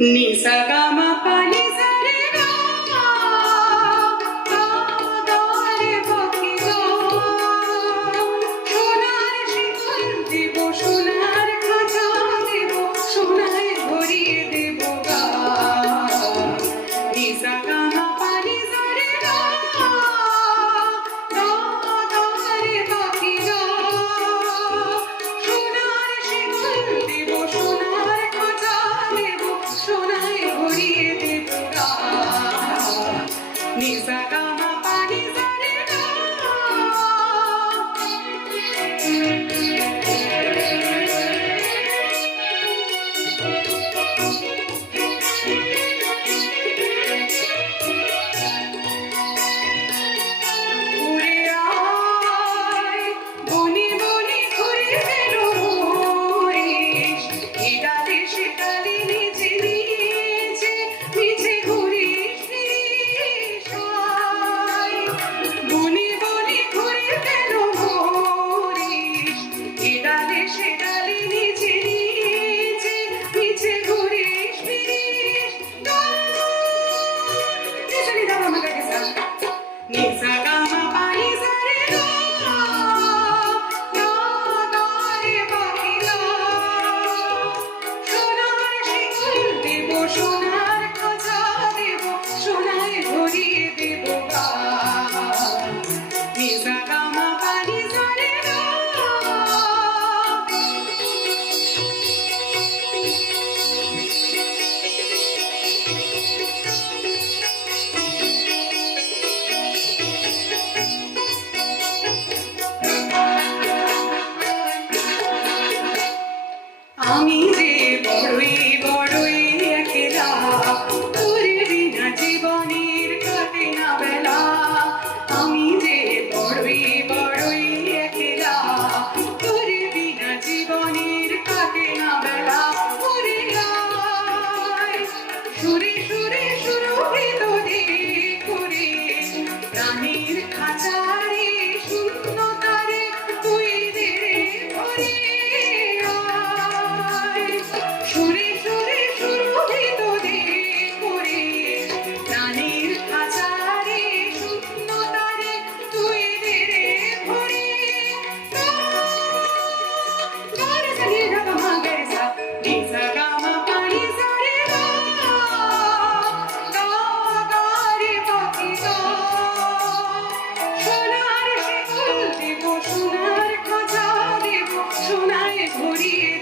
Ni saka. 你在。Nisa আমি যে বড়ই বড়ই একলা তোরে বিনা জীবনের কাটে না বেলা। আমি যে বড়ই বড়ই একলা তোরে বিনা জীবনের কাটে না বেলা। ওরে সুরে সুরে সুরভি তোরে করে, প্রাণীর খাঁচা ফুরিয়ে